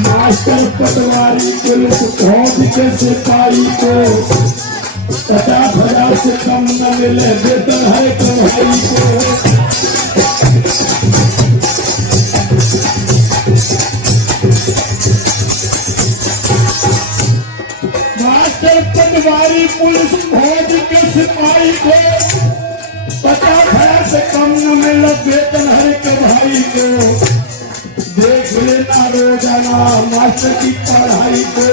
Master पटवारी police फौज के सिपाही को 50,000 से कम न मिले वेतन है कमाई को। मास्टर पटवारी पुलिस फौज के सिपाही को 50,000 से कम न मिले वेतन हर कमाई को। देख लेना रोजाना मास्टर की पढ़ाई को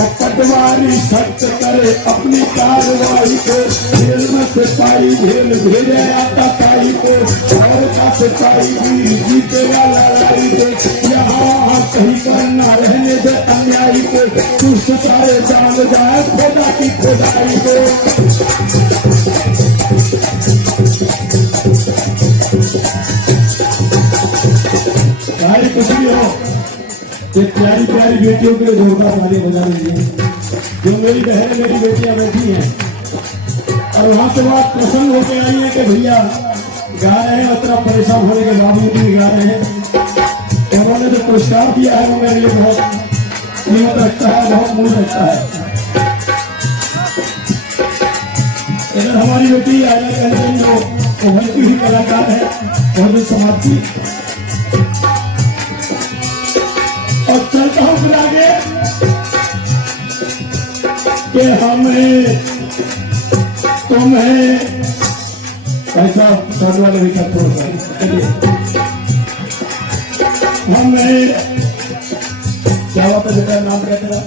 और पटवारी सख्त करे अपनी कार्रवाई को। जेल में सिपाही भेल भेजे आता पाई को और का सिपाही भी जीतेगा लड़ाई को। यहाँ कहीं करना रहने दे अन्यायी को। दुष्ट सारे जान जाए खुदा की खुदाई को। भाई कुछ भी हो, एक प्यारी प्यारी बेटियों के लिए जोरदार ताली बजा लीजिए। जो मेरी बहन मेरी बेटियां बैठी हैं और वहां से बात प्रसन्न होके आई है कि भैया गा रहे हैं, उतना परेशान होने के बावजूद भी गा रहे हैं। उन्होंने जो पुरस्कार दिया है वो मेरे लिए बहुत कीमत रखता है, बहुत मूल्य रखता है। इधर हमारी बेटी आया कंचन जो उभरती हुई कलाकार है बहुजन समाज की, और चलता हूं फिर आगे कि हमें तुम्हें ऐसा साथ वाले भी का थोड़ा हमें क्या होता है बेटा, नाम क्या तेरा?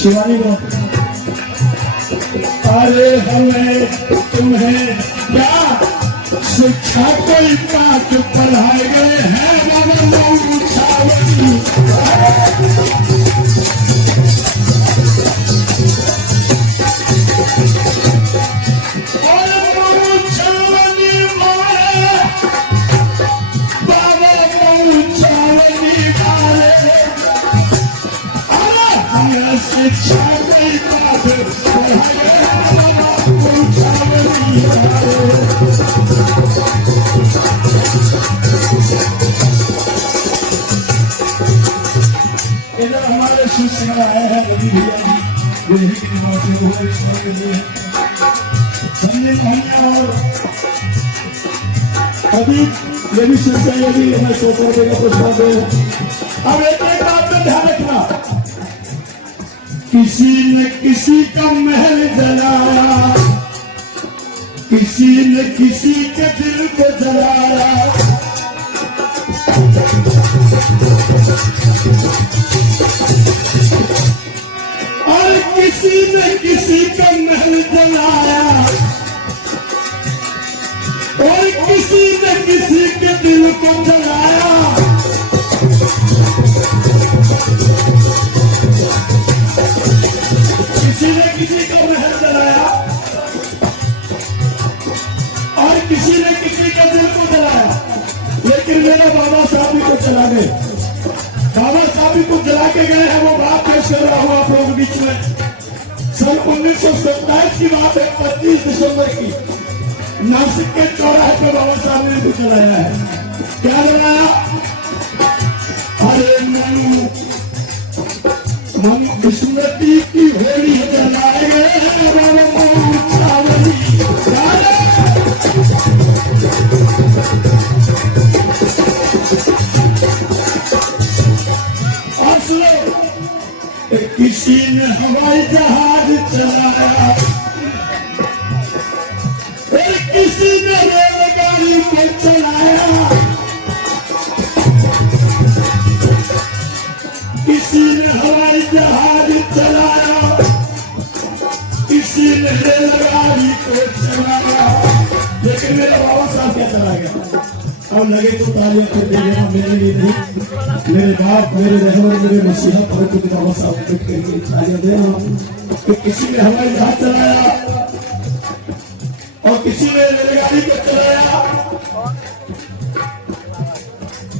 शिवानी को। अरे हमें तुम्हें क्या शिक्षा कोई पाठ पढ़ाए गए हैं बाबा छावनी। शिक्षा कोई पाठ पढ़ाए इधर हमारे शिष्य आए हैं रवि भैया जी, जो की निवासी के लिए संजय भैया और अभी ये भी शिष्य ये भी हमें 100 रुपये का पुरस्कार दे। अब एक बात में ध्यान रखना, किसी ने किसी का महल जलाया, किसी ने किसी के दिल को जलाया। और किसी ने किसी का महल जलाया, और किसी ने किसी के दिल को जलाया। किसी ने किसी का महल जलाया और किसी ने किसी का दिल को जलाया, लेकिन मेरे बाबा साहब भी को जला गए। बाबा साहब भी को जला के गए हैं। वो बात पेश कर रहा हूँ आप लोगों के बीच में। सन 1927 की बात है, 25 दिसंबर की, नासिक के चौराहे पे बाबा साहब ने भी जलाया है। क्या जलाया? अरे मनु स्मृति की होली जलाए किसी ने हवाई जहाज चलाया, किसी ने रेलगाड़ी को चलाया, किसी ने हवाई जहाज चलाया, किसी ने रेलगाड़ी को चलाया, लेकिन मेरा बाबा साहब क्या चला गया? अब लगे तो तालियां कर देना, मेरे लिए नहीं, मेरे बाप, मेरे रहबर, मेरे मसीहा पर तो बाबा साहब को करके तालियां देना। तो किसी ने हवाई जहाज चलाया और किसी ने रेलगाड़ी को चलाया।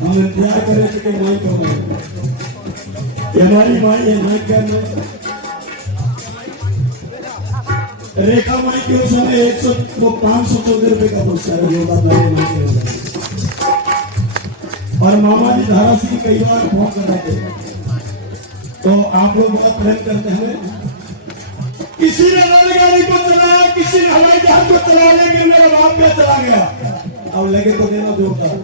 हम इंतजार कर रहे थे कि माई कब आए। हमारी माई है, माई क्या नाम? रेखा माई के उस समय 514 रुपए का पुरस्कार है। और मामा जी धारा सिंह कई बार फोन कर रहे थे, तो आप लोग बहुत प्रेम करते हैं। किसी ने रेलगाड़ी को चलाया, किसी ने हवाई जहाज को चला, लेकिन मेरा बाप क्या चला गया। अब लगे तो देना जोरदार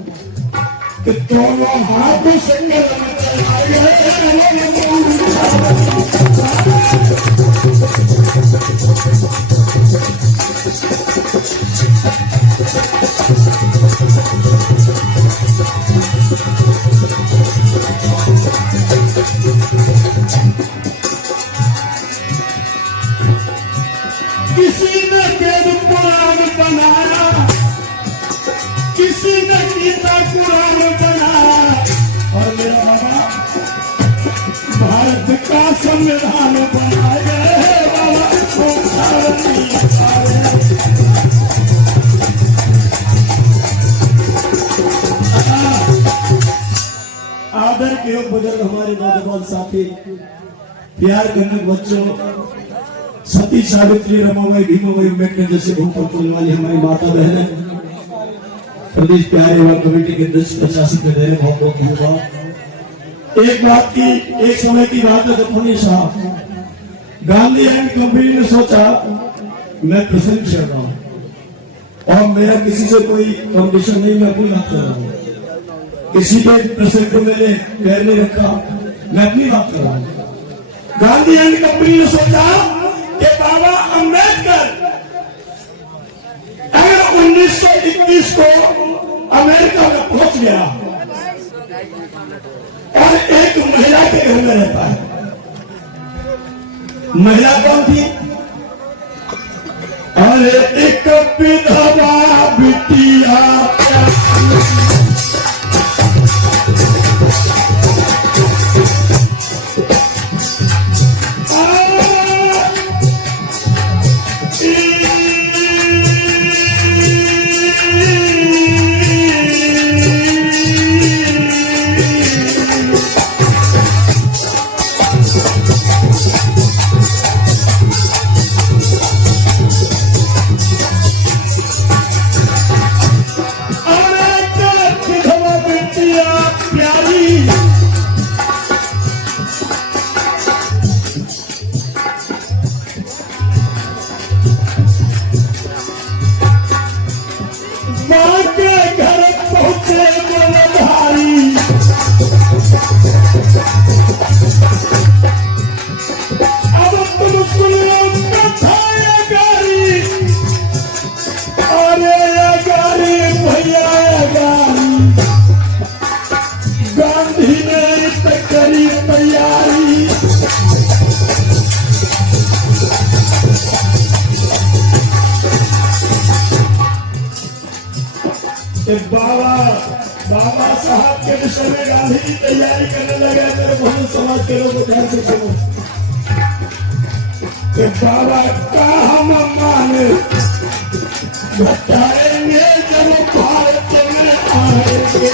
कि दोनों हाथों से किसी ने वेद पुराण बनाया, किसी ने गीता कुरान बनाया, और मेरा बाबा भारत का संविधान बनाया है। बाबा आदर के बुजुर्ग हमारे नौजवान साथी, प्यार करने बच्चों, सती सावित्री रमाबाई भीमाबाई अम्बेडकर जैसे भूखों करने वाली हमारी माता बहनें, प्रदेश प्यारे युवा कमेटी के 1085 के दायरे बहुत बहुत धन्यवाद। एक बात की, एक समय की बात है, गफूनी साहब गांधी एंड कंपनी ने सोचा मैं प्रेसिडेंट चल रहा हूँ और मेरा किसी से कोई कंपटीशन नहीं, मैं अपनी बात कर रहा हूँ, किसी के प्रेसिडेंट को मैंने पैर नहीं रखा, मैं अपनी बात कर रहा हूँ। गांधी एंड कंपनी ने सोचा कि बाबा अम्बेडकर अगर 1921 को अमेरिका में पहुंच गया और एक महिला के घर में रहता है, महिला कौन थी? और एक विधवा बिटिया, मां के घर पहुंचे मनधारी, अब तुम सुनो कथा गारी, अरे गारी भैया गारी, गांधी ने करी तैयारी। बाबा साहब के विषय में गांधी जी तैयारी करने लगे। मेरे बहुजन समाज के लोगों ध्यान से सुनो कि बाबा का हम माने बताएंगे जब भारत में आएंगे।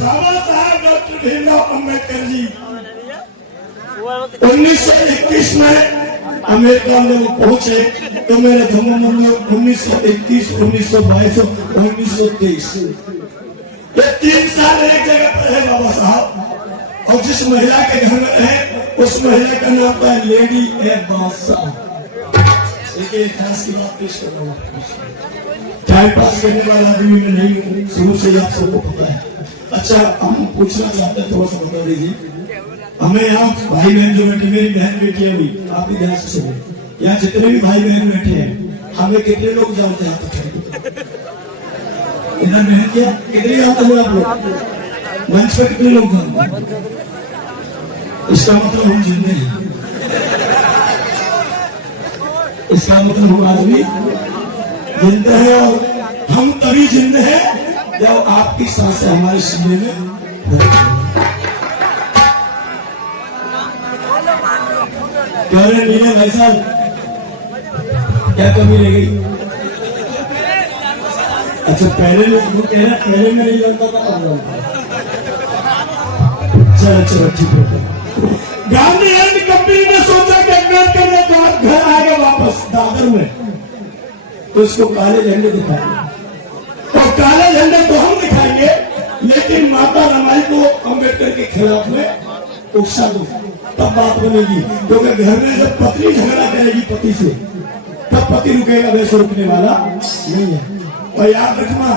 बाबा साहब डॉक्टर भीमराव अम्बेडकर जी 1921 में अमेरिका में पहुंचे तो मेरे धर्म 1921, 1922, 1923 ये 3 साल एक जगह पर रहे बाबा साहब। और जिस महिला के घर में रहे उस महिला का नाम था लेडी एबासा। देखिए खास की बात पेश कर रहा हूँ, टाइम पास करने वाला आदमी में नहीं हूँ, शुरू से आप सबको पता है। अच्छा हम पूछना चाहते हैं, थोड़ा सा बता दीजिए हमें। यहाँ भाई बहन जो बैठे, मेरी बहन बेटी है, आप भी ध्यान से सुनो, यहाँ जितने भी भाई बहन बैठे हैं हमें कितने लोग जानते हैं? इधर बहन क्या कितने जानते हैं आप लोग? मंच पर कितने लोग जानते हैं? इसका मतलब हम जिंदे हैं, इसका मतलब हम आज भी जिंदे हैं। और हम तभी जिंदे हैं जब आपकी सांसें हमारे सीने में। क्या नीले भाई साहब क्या कमी रह गई? अच्छा पहले लोग कह रहे पहले में नहीं जानता था। चलो ठीक है। गांधी एंड कंपनी ने सोचा कि अम्बेडकर ने घर आ गए वापस दादर में। तो उसको काले झंडे दिखाएंगे, तो काले झंडे तो हम दिखाएंगे, लेकिन माता रमाई को अम्बेडकर के खिलाफ में उकसा दो, तब बात बनेगी। क्योंकि घर में जब पत्नी झगड़ा करेगी पति से, तब पति रुकेगा, वैसे रुकने वाला नहीं है। और याद रखना,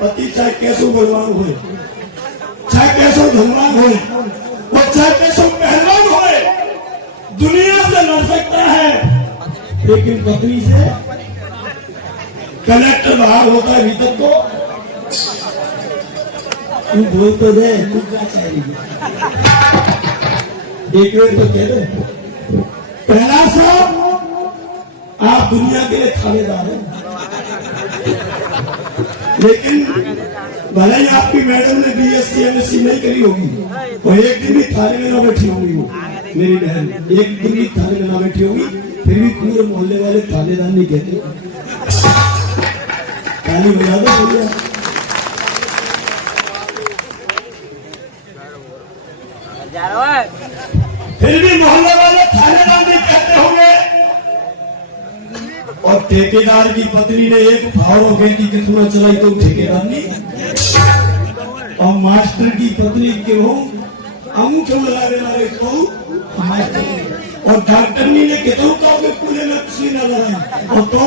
पति चाहे कैसो बलवान हो, चाहे कैसो धनवान हो, और चाहे कैसो पहलवान हो, दुनिया से लड़ सकता है, लेकिन पत्नी से कलेक्टर बाहर होता है, भीतर को तू बोल तो दे, तू क्या चाहिए, एक बार तो कह दे। पहला साहब, आप दुनिया के लिए थानेदार हैं, लेकिन भले ही आपकी मैडम ने बीएससी एमएससी नहीं करी होगी, और एक दिन भी थाने में ना बैठी होगी, वो मेरी बहन एक दिन भी थाने में ना बैठी होगी, फिर भी पूरे मोहल्ले वाले थानेदार नहीं कहते। ताली बजा दो भैया। फिर भी मोहल्ले वाले थानेदार नहीं कहते होंगे। और ठेकेदार की पत्नी ने एक फावड़ों खेती कितना चलाई तो ठेकेदार नहीं, और मास्टर की पत्नी क्यों अंगूठे लगाने वाले तो मास्टर, और डॉक्टरनी ने कितों का पूरे में सीना लगाया, और तो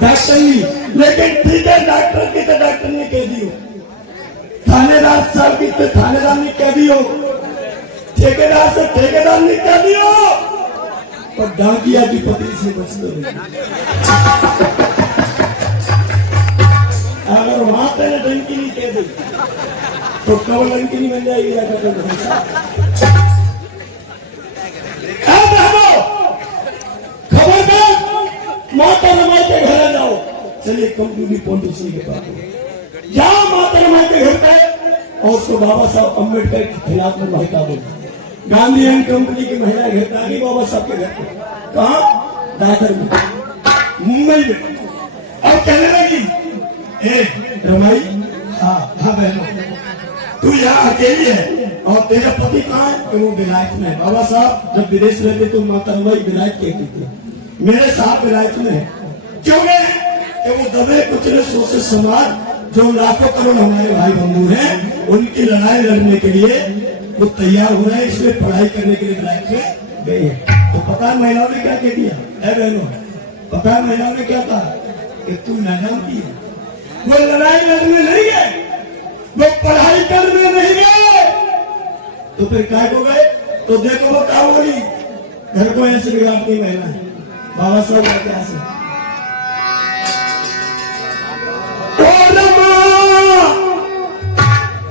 डॉक्टरनी, लेकिन ठीक है डॉक्टर की तो डॉक्टर ने कह दियो, थानेदार साहब की तो थानेदार ने कह दियो, ठेकेदार से ठेकेदार ने कह दियो, और डाकिया की पत्नी से बचते रहे। अगर वहां तेरे डंकी नहीं कह दी तो कब डंकी नहीं बन जाएगी। खबरदार, माता रमाई के घर जाओ, चलिए कंप्यूटर पॉलिटिशियन के पास जाओ, माता रमाई के घर पे, और उसको बाबा साहब अम्बेडकर के खिलाफ में बहका दो। गांधी एंड कंपनी की महिला घर पे आ गई बाबा साहब के घर पे, कहा दादर में, मुंबई में, और कहने लगी, ए रमाई, हाँ हाँ बहनों, तू यहाँ अकेली है, और तेरा पति कहाँ है? कि वो विलायत में है। बाबा साहब जब विदेश रहते तो माता रमाई विलायत कहती थी, मेरे साथ विलायत में है। क्यों गए? कि वो दबे कुचले शोषित समाज जो लाखों करोड़ हमारे भाई बंधु हैं, उनकी लड़ाई लड़ने के लिए वो तैयार हो रहे हैं, इसमें पढ़ाई करने के लिए विलायत में गए हैं। तो पता है महिलाओं ने क्या कह दिया? है बहनों, पता है महिलाओं ने क्या कहा? कि तू न जानती है, वो लड़ाई लड़ने नहीं गए, वो पढ़ाई करने नहीं गए, तो फिर क्या हो गए? तो देखो वो क्या बोली, घर को ऐसे बिगाड़ती महिला है। बाबा साहब का क्या से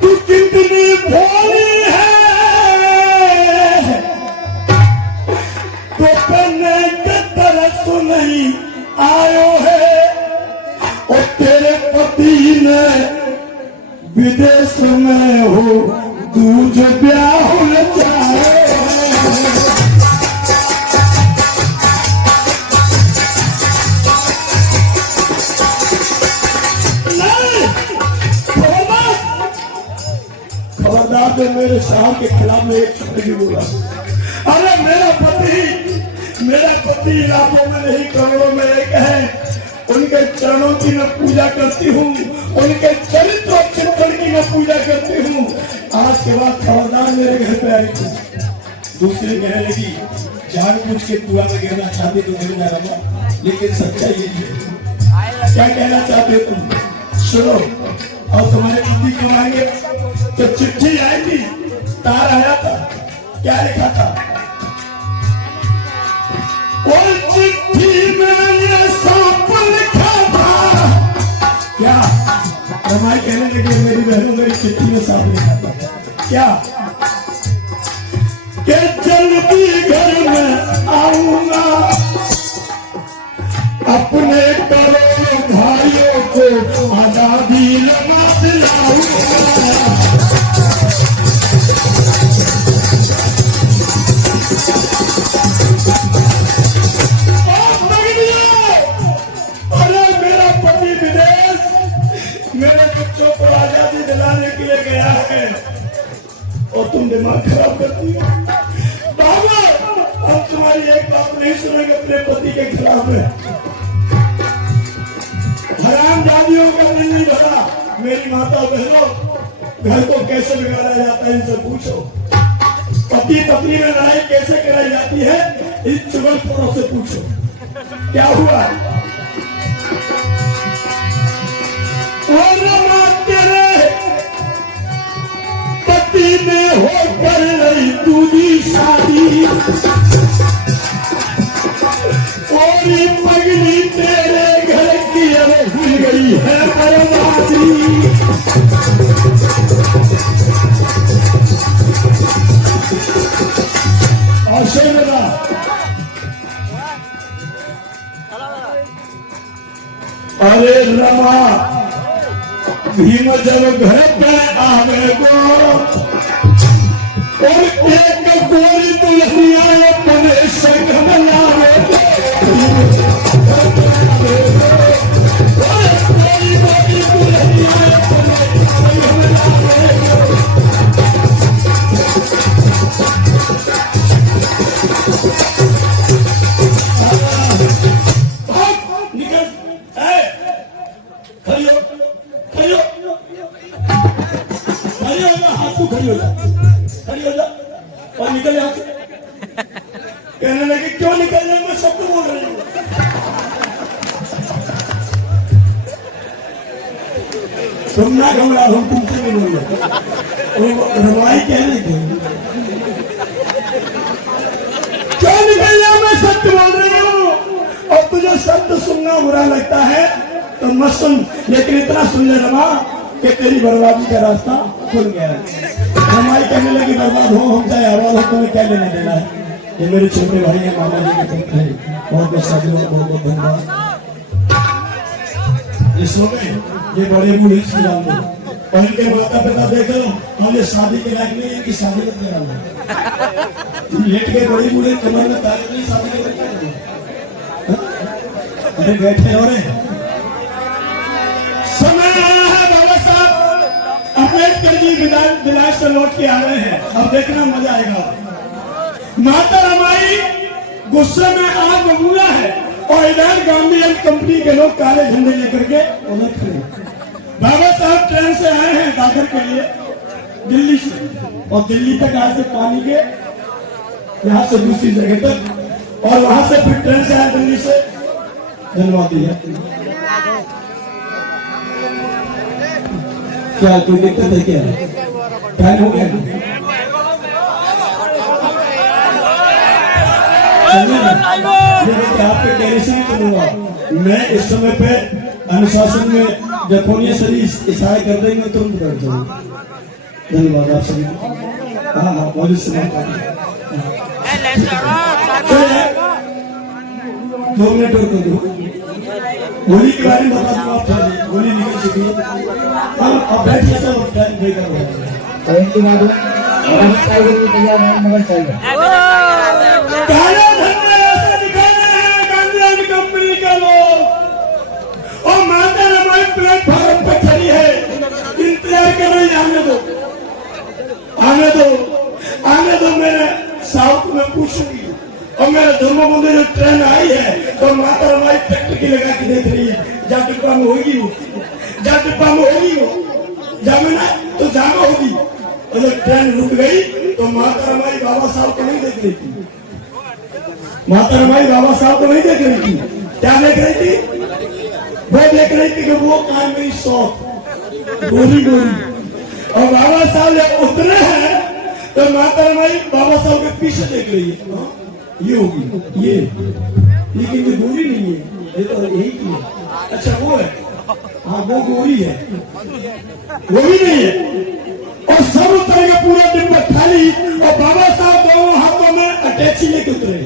तू कितनी भोली है, तो पन्ने के तरस नहीं आयो है, और तेरे पति ने विदेश में हो दूज ब्याह चाहे। खबरदार जो मेरे साहब के खिलाफ में एक शब्द भी बोला, अरे मेरा पति इलाकों में नहीं करोड़ों में एक है, उनके चरणों की मैं पूजा करती हूँ, उनके चरित्र और चिंतन की मैं पूजा करती हूँ। आज के बाद खबरदार मेरे घर पे आई थी। दूसरी कहने लगी, जानबूझ के कुआं में गिरना चाहती तो गिर जाएगा, लेकिन सच्चाई यही है। क्या कहना चाहते हो तुम? सुनो, और तुम्हारे बुद्धि क्यों आएंगे? तो चिट्ठी आई थी, तार आया था, क्या लिखा था? और चिट्ठी में ये सांप लिखा था। क्या? रमाई कहने लगी, मेरी बहनों मेरी चिट्ठी में सांप लिखा था। क्या? कि जल्दी घर में आऊंगा, अपने करोड़ों भाइयों को आजादी लगा दिलाऊंगा। अरे मेरा पति विदेश मेरे बच्चों को आजादी दिलाने के लिए गया है, और तुम दिमाग खराब करती हो। बाबा, हम तुम्हारी एक बात नहीं सुनेंगे अपने पति के खिलाफ में। हराम जातियों का दिल नहीं भरा। मेरी माता बहनों, घर को कैसे बिगाड़ा जाता है इनसे पूछो। पति पत्नी में लड़ाई कैसे कराई जाती है इन चुगलखोरों से पूछो। क्या हुआ? तेरे पति ने होकर रही दूधी शादी, और पगली तेरे घर की अब भूल गई है बर्बादी। अरे रमा भीम जब घर पे आवे गो, और एक गोरी दुल्हनिया अपने संग में लावे गो। खड़ी हो जा और निकल यहाँ से। कहने लगे क्यों निकल जाए, मैं सबको बोल रही हूँ। तुम ना घबरा, हम तुमसे नहीं बोल रहे। रमाई कहने लगे क्यों निकल जाए, मैं सत्य बोल रही हूँ। और तुझे सत्य सुनना बुरा लगता है तो मत सुन, लेकिन इतना सुन ले रमा कि तेरी बर्बादी का रास्ता खुल गया है। हमारी कहने लगी बर्बाद हो हम चाहे आवाज हो, तुम्हें क्या लेना देना है। ये मेरे छोटे भाई है, मामा जी के पुत्र है। बहुत बहुत साथियों, बहुत बहुत धन्यवाद। इस समय ये बड़े बूढ़े और इनके माता पिता देख लो, हमें शादी के लायक नहीं है कि शादी मत करा। लेट के बड़ी बूढ़े कमर में ताकत नहीं, शादी के अरे बैठे हो रहे समय है। बाबा साहब अम्बेडकर जी विलास से लौट के आ रहे हैं, अब देखना मजा आएगा। माता रमाई गुस्से में आग बबूला है और इधर गांधी एंड कंपनी के लोग काले झंडे लेकर के उधर खड़े। बाबा साहब ट्रेन से आए हैं दादर के लिए दिल्ली से, और दिल्ली तक आज से पानी के यहाँ से दूसरी जगह तक, और वहां से फिर ट्रेन से आए दिल्ली से। धन्यवाद है। क्या कोई दिक्कत है क्या? टाइम हो गया? आपके कहने से नहीं चलूंगा मैं। इस समय पे अनुशासन में जब फोनिया सभी इशारे कर देंगे तुरंत कर जाऊंगा। धन्यवाद आप सभी। हाँ हाँ मौजूद समय 2 मिनट और कर दो। होली के बारे में बता दूं आप सारे। होली निकल चुकी है। अब बैठिए सब टाइम पे कर रहे हैं। के बाद तैयार है मगर चाहिए काले झंडे ऐसे दिखाने हैं गांधी कंपनी के लोग, और माता रमाई प्लेटफॉर्म पे खड़ी है, इंतजार कर रही। आने दो आने दो आने दो। मेरे साउथ में पूछूंगी, और मेरे धर्मों में जो ट्रेन आई है तो माता रमाई टकटकी लगा के देख रही है। जा डिब्बा में होगी वो, जा डिब्बा में होगी वो, जामे ना तो जामा होगी। और जब ट्रेन रुक गई तो माता रमाई बाबा साहब को नहीं देख रही थी। माता रमाई बाबा साहब को नहीं देख रही थी। क्या देख रही थी? वो देख रही थी कि वो कान में सौंफ गोरी गोरी, और बाबा साहब जब उतरे हैं तो माता रमाई बाबा साहब के पीछे देख रही है। ये होगी ये, लेकिन ये गोरी नहीं है, ये तो यही की है। अच्छा वो है, हाँ वो गोरी है, गोरी नहीं है। और सब उतर के पूरा डिब्बा खाली, और बाबा साहब दोनों हाथों में अटैची लेके उतरे,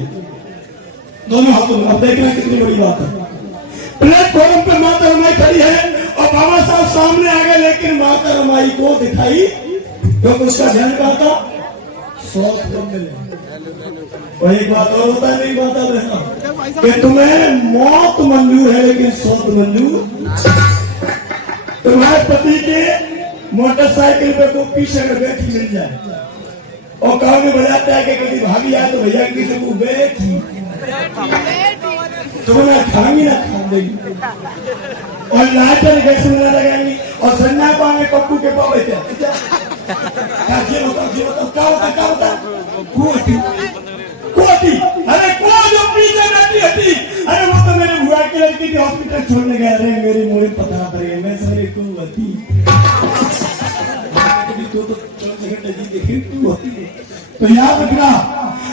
दोनों हाथों में। अब देखना कितनी बड़ी बात है। प्लेटफॉर्म पे माता रमाई खड़ी है और बाबा साहब सामने आ गए, लेकिन माता रमाई को दिखाई क्योंकि उसका ध्यान कहा था 100 कम मिले। और एक बात और होता है, नहीं बात रहना कि तुम्हें मौत मंजूर है लेकिन 100 मंजूर। तुम्हारे पति के मोटरसाइकिल पे को पीछे अगर बैठी मिल जाए और गाँव में बजाता है कि कभी भाभी आए तो भैया की से वो बैठी, तो मैं खाएंगी ना खा देगी। और लाइटर गैस में लगाएंगी और संजना को आगे पप्पू के पावे थे क्या होता कोटी कोटी अरे को जो पीछे बैठी थी अरे वो तो मेरे बुआ की लड़की थी हॉस्पिटल छोड़ने गया अरे मेरी मुझे पता पड़ गई मैं सारे को होती तो 24 घंटे जी देखी तू होती तो याद रखना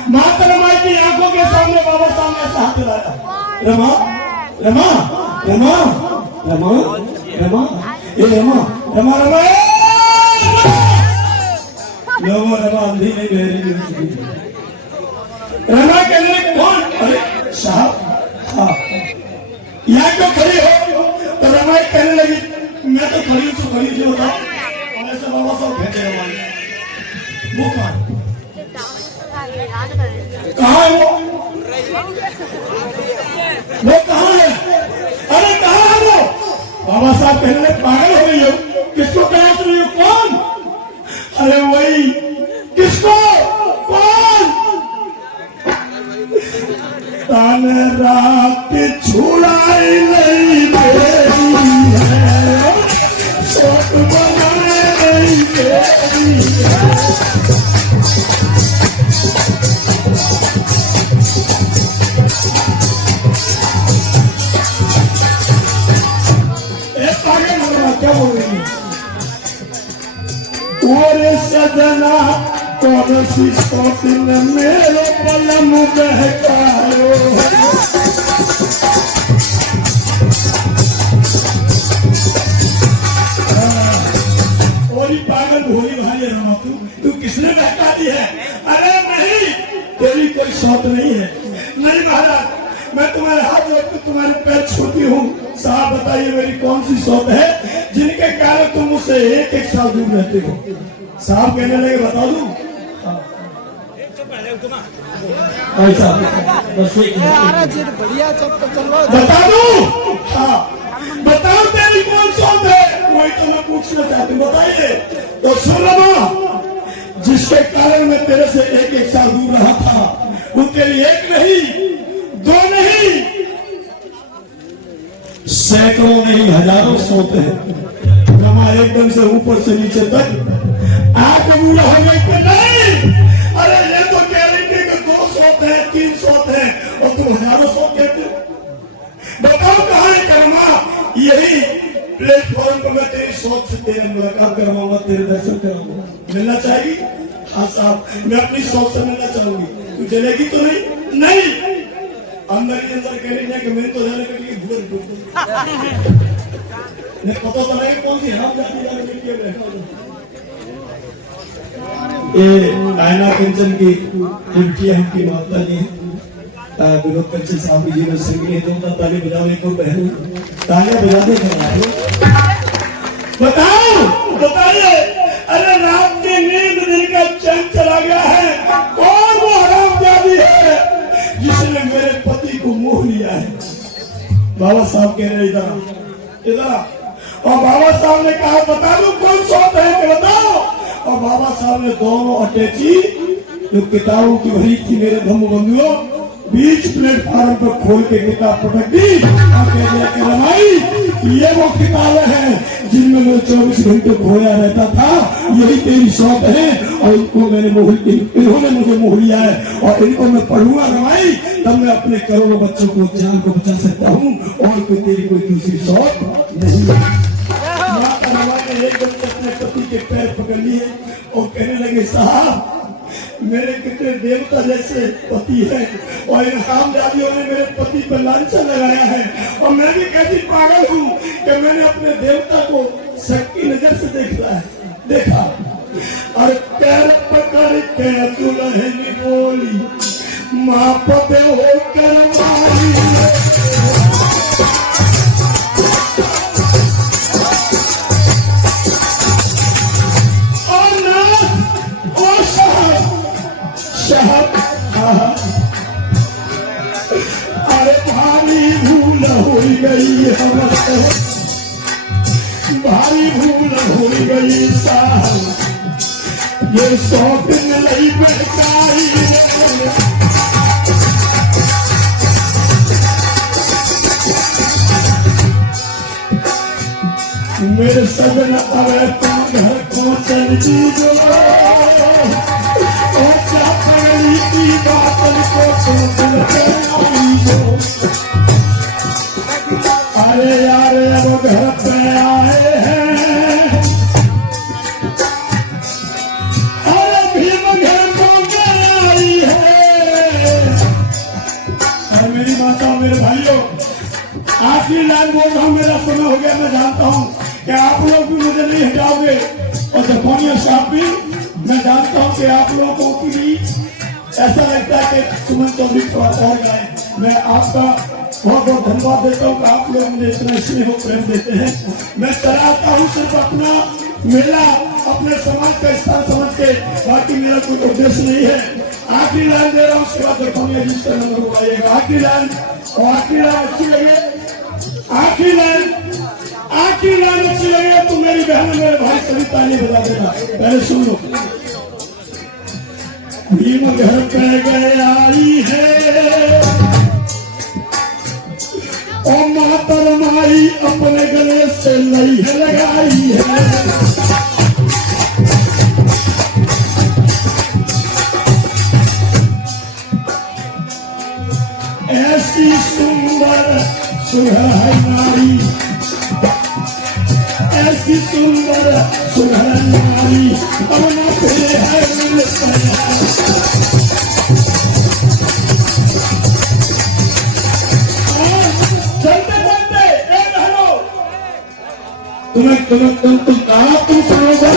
माता रमाई की आंखों के सामने बाबा सामने हाथ लगाया रमा रमा रमा रमा रमा ये रमा रमा रमा रमा रमा अंधी नहीं बहरी रमा कहने कौन अरे साहब हाँ यहाँ क्यों खड़ी हो तो रमा कहने लगी मैं तो खड़ी हूँ खड़ी जो बताओ ऐसा बाबा सब कहते हैं वो कहाँ है वो कहाँ है अरे कहाँ है वो बाबा साहब कहने लगे पागल हो गई हो किसको कहा तुम ये कौन अरे वही किसको कौन तन रात छुड़ाई नहीं मेरी है सोच बनाए नहीं मेरी है क्या बोल रही है सजना कौन सी सोतिन मेरो पलम बहकायो ओरी पागल भोली भाई रमा तू किसने बहका दी है अरे नहीं तेरी कोई शौक नहीं है नहीं महाराज मैं तुम्हारे हाथ जोड़कर तुम्हारे पैर छूती हूँ साहब बताइए मेरी कौन सी शौक है जिनके कारण तुम मुझसे एक साल दूर रहते हो साहब कहने लगे बता दूं बता दूं हाँ बताओ तेरी कौन शौक है वही तो मैं पूछना चाहती हूँ बताइए तो सुन लो जिसके कारण मैं तेरे से एक साल दूर रहा था उनके लिए एक नहीं दो नहीं सैकड़ों नहीं हजारों सोते हैं रमा एकदम से ऊपर से नीचे तक आग बुरा हो गए कि नहीं अरे ये तो कह रही थी कि 2 सोते हैं 3 सोते हैं और तुम हजारों सो कहते हो बताओ कहाँ है रमा यही प्लेटफॉर्म पर मैं तेरी सोच से तेरे मुलाकात करवाऊंगा तेरे दर्शन कराऊंगा मिलना चाहिए हाँ साहब मैं अपनी सोच से मिलना चाहूंगी तू चलेगी तो नहीं अंदर ही अंदर कह रही है कि मैं तो जाने के लिए भूल मैं पता तो नहीं कौन सी हम जाती जाने के लिए बैठा हूँ ये आयना कंचन की डिप्टी हम की माता जी विनोद कंचन साहब जी ने संगीत होता ताली बजाने को बहन तालियां बजाने का बताओ बताइए अरे रात की नींद दिन का चैन चला गया है कौन वो हरामजादी है जिसने मेरे पति को मोह लिया है बाबा साहब कह रहे इधर और बाबा साहब ने कहा बता दो कौन शौक है कि बताओ और बाबा साहब ने दोनों अटैची जो किताबों की भरी थी मेरे धम्म बंधुओं बीच प्लेटफार्म पर खोल के किताब पटक दी और कह दिया कि रमाई ये वो किताबें हैं जिनमें मैं 24 घंटे खोया रहता था यही तेरी शौक है और इनको मैंने इन्होंने मुझे मोह लिया है और इनको मैं पढ़ूंगा रमाई तब मैं अपने करोड़ों बच्चों को जान को बचा सकता हूँ और कोई तेरी कोई दूसरी शौक नहीं है माता रमाई ने एकदम से अपने पति के पैर पकड़ लिए और कहने लगे साहब मेरे कितने देवता जैसे पति है और इन हरामजादियों ने मेरे पति पर लांछन लगाया है और मैं भी कैसी पागल हूँ कि मैंने अपने देवता को शक की नजर से देखा और पैर पकड़ के दुल्हन बोली माँ पते हो करवाई अरे भारी भूल हो गई हमको भारी भूल हो गई साहब ये शौक नहीं बेकारी मेरे सजन अवे तुम घर को चल दीजो और क्या पगली की बातन को तुम दिल पे आईजो। अरे यार अब घर पे आए हैं, अरे भीम घर को आई है। और मेरी माता मेरे भाइयों, आखिरी लाइन बोल रहा हूँ, मेरा समय हो गया, मैं जानता हूँ कि आप लोग भी मुझे नहीं हटाओगे और जफोनिया साहब भी। मैं जानता हूँ कि आप लोगों की भी ऐसा लगता है कि सुमन चौधरी थोड़ा और गाए। मैं आपका बहुत बहुत धन्यवाद देता हूँ कि आप लोग मुझे इतना स्नेह और प्रेम देते हैं। मैं चलाता हूँ सिर्फ अपना मेला, अपने समाज का स्थान समझ के, बाकी मेरा कोई उद्देश्य नहीं है। आखिरी लाइन दे रहा हूँ, उसके बाद जफोनिया जी का नंबर उठाइएगा। आखिरी लाइन, और आखिरी लाइन अच्छी लगे, आखिरी लाइन अच्छी लगे तो मेरी बहन मेरे भाई सभी ताली बजा देना। पहले सुन लो। भीम घर पे गए आई है और मातर माई अपने गले से लई है लगाई है। ऐसी सुंदर सुघर नारी, ऐसी सुंदर सुघर नारी अब न फिर है चलते चलते तुम कहा तुम सरोवर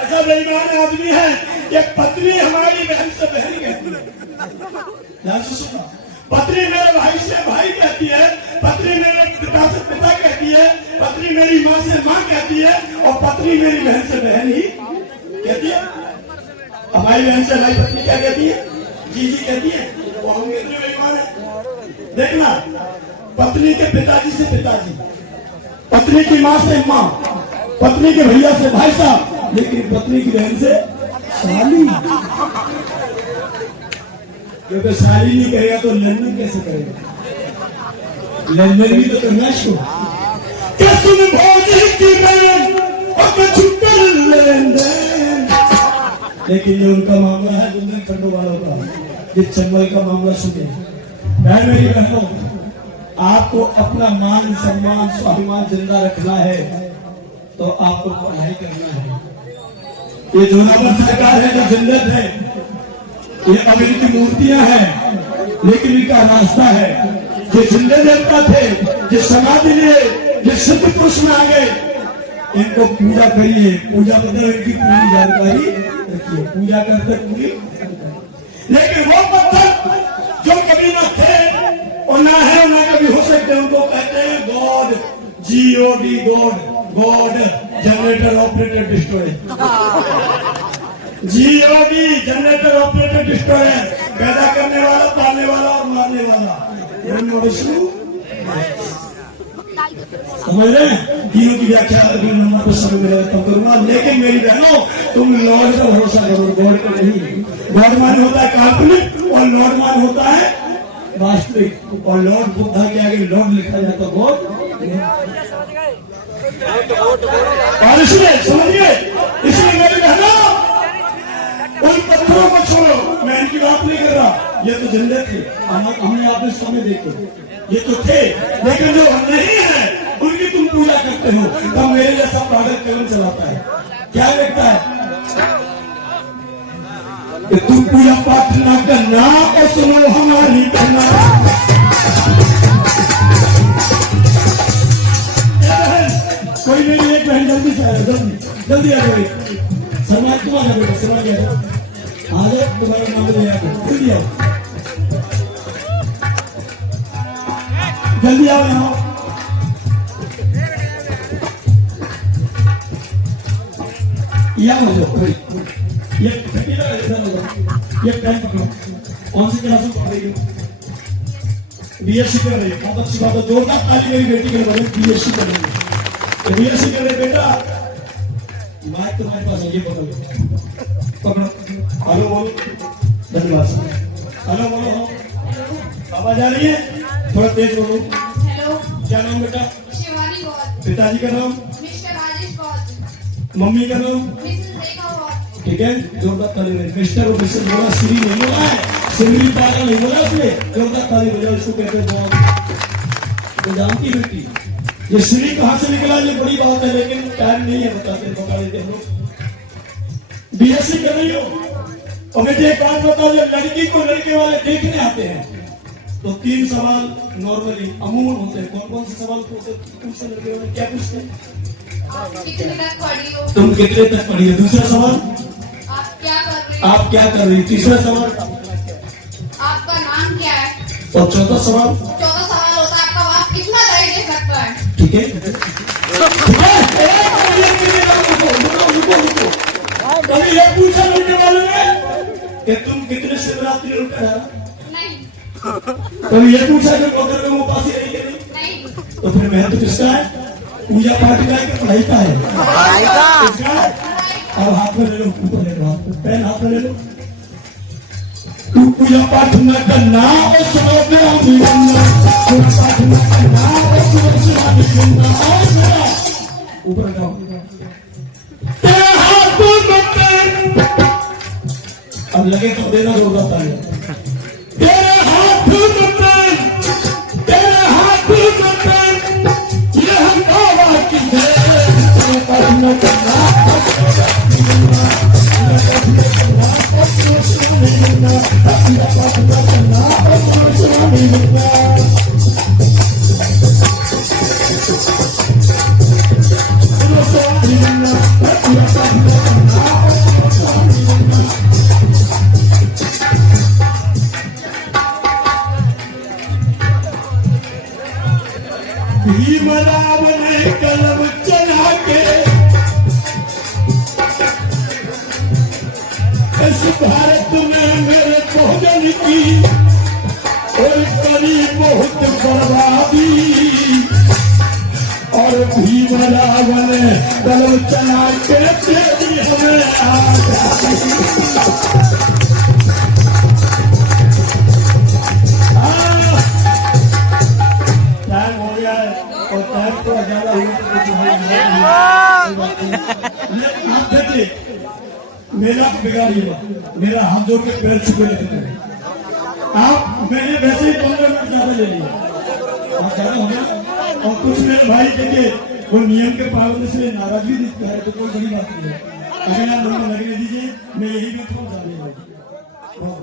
ऐसा बेईमान आदमी है कि पत्नी हमारी बहन से बहन कहती है, पत्नी मेरे भाई से भाई कहती है, पत्नी मेरे पिता से पिता कहती है, पत्नी मेरी माँ से माँ कहती है और पत्नी मेरी बहन से बहन ही कहती है। हमारी बहन से हमारी पत्नी क्या कहती है? जीजी कहती है। वो हम कितने बेईमान है। देखना, पत्नी के पिताजी से पिताजी, पत्नी की माँ से माँ, पत्नी के भैया से भाई साहब, लेकिन पत्नी की बहन से साली। क्योंकि साली नहीं करेगा तो लेनदेन कैसे करेगा? लेनदेन भी तो करना शो। क्या सुन भौजी की बहन और कुछ कर लेनदेन। लेकिन जो उनका मामला है बुंदेलखंड वालों का, ये चंबल का मामला सुने। मैं मेरी बहनों, आपको अपना मान सम्मान स्वाभिमान जिंदा रखना है तो आपको पढ़ाई करना है। ये जोनावर सरकार है जो जिल्लत है, ये अमेरिकी मूर्तियां हैं, लेकिन इनका रास्ता है। जो जिंदे देवता थे, जो समाधि लिए, जो सिद्ध पुरुष में आ गए, इनको पूजा करिए। पूजा मतलब इनकी पूरी जानकारी रखिए, पूजा करते पूरी। लेकिन वो पत्थर जो कभी न थे और ना है ना कभी हो सकते, उनको कहते हैं God, GOD, God generator operator destroyer. GOD generator operator destroyer, पैदा करने वाला, पालने वाला और मारने वाला। समझ रहे हैं? तीनों की व्याख्या अगले नंबर पर समझ करूंगा। लेकिन मेरी बहनों, तुम लॉर्ड का भरोसा करो, गॉड का नहीं। गॉड मान होता है काल्पनिक और लॉर्ड मान होता है वास्तविक। और लॉर्ड बुद्धा के आगे लॉर्ड लिखा जाता है, गॉड। और इसलिए समझिए, इसलिए मेरी बहनों, उन पत्थरों को छोड़ो। मैं इनकी बात नहीं कर रहा, ये तो जिंदे थे, हमने आपने समय देखो, ये तो थे। लेकिन जो नहीं है उनकी तुम पूजा करते हो, तब मेरे जैसा पागल कलम चलाता है। क्या लगता है कि तुम पूजा पाठ ना करना और सुनो हमारी करना। कोई मेरी एक बहन जल्दी से आया, जल्दी आ जाए। समाज तुम आ जाओ बेटा, समाज आ जाओ, तुम्हारा नाम ले आओ, जल्दी आओ, जल्दी आओ यहाँ। यहाँ हो जाओ। ये पेन पकड़ो, कौन सी क्लास में पढ़ रही हो? बीएससी कर रही है, बहुत अच्छी बात है, जोरदार ताली मेरी बेटी के लिए बने, बीएससी कर रही है, बीएससी कर रहे बेटा, माइक तुम्हारे पास है, ये पकड़ो, हेलो बोलो, धन्यवाद, हेलो बोलो, आवाज आ रही है, थोड़ा तेज बोलो, हेलो, क्या नाम बेटा? शिवानी गौर, पिताजी का नाम? मिस्टर राजेश गौर, मम्मी का नाम? मिसेस रेखा गौर। ठीक है, जोरदार ताली बजाओ, मिस्टर और मिसेस बोला, श्री नहीं बोला है, सिमरी पागल नहीं बोला उसने, जोरदार ताली बजाओ, इसको कहते हैं बहुत, तो जानती बेटी, ये श्री कहाँ से निकला ये बड़ी बात है, लेकिन टाइम नहीं है बताते, बता देते हम लोग। बीएससी कर रही हो, और मुझे एक बात बताओ, जब लड़की को लड़के वाले देखने आते हैं तो 3 सवाल नॉर्मली अमूमन होते हैं, कौन कौन से सवाल पूछते लड़के वाले, क्या पूछते हैं? आप कितने तक पढ़ी हो? तुम कितने तक पढ़ी हो? दूसरा सवाल, आप क्या कर रही हो? आप क्या कर रही हो? तीसरा सवाल, आपका नाम क्या है? और चौथा सवाल, चौथा सवाल होता है आपका बाप कितना दहेज दे सकता है? ठीक है, कभी ये पूछा लड़के वाले ने कि तुम कितने शिवरात्रि रुका है? नहीं, कभी ये पूछा कि नौकर में वो पास ही रही है? नहीं, तो फिर महत्व किसका है? पूजा पाठ का है कि पढ़ाई का है? किसका है? अब हाथ में ले लो, ऊपर ले लो, हाथ में पेन हाथ में ले लो। तू पूजा पाठ न करना और सुनो मेरा मिलना, पूजा पाठ न करना और सुनो मेरा मिलना, और मेरा ऊपर जाओ। तेरे हाथ में पेन, अब लगे तो देना जोरदार ताली। तेरे हाथ में पेन, तेरे हाथ में पेन, ये हम बाबा की है, पूजा पाठ न करना और सुनो मेरा मिलना, पूजा पाठ न करना और सुनो मेरा मिलना, पूजा पाठ न करना और सुनो मेरा मिलना। भीमराव ने कलम चला के इस भारत में मेरे भोजन की और करी बहुत बर्बादी, और भीमराव ने कलम चला के तेरी हमें आजादी। टाइम हो गया है और टाइम तो ज्यादा हुआ तो कुछ हाथ देखिए, मेरा बिगाड़िएगा, मेरा हाथ जोड़ के पैर छुपे रहते हैं आप, मैंने वैसे ही 15 मिनट ज्यादा ले लिया, आप ज्यादा हो गया। और कुछ मेरे भाई देखिए वो नियम के पाबंदी से नाराज भी दिखता है, तो कोई बड़ी बात नहीं है, अगर आप लोग लगने दीजिए, मैं यही में थोड़ा ज्यादा बहुत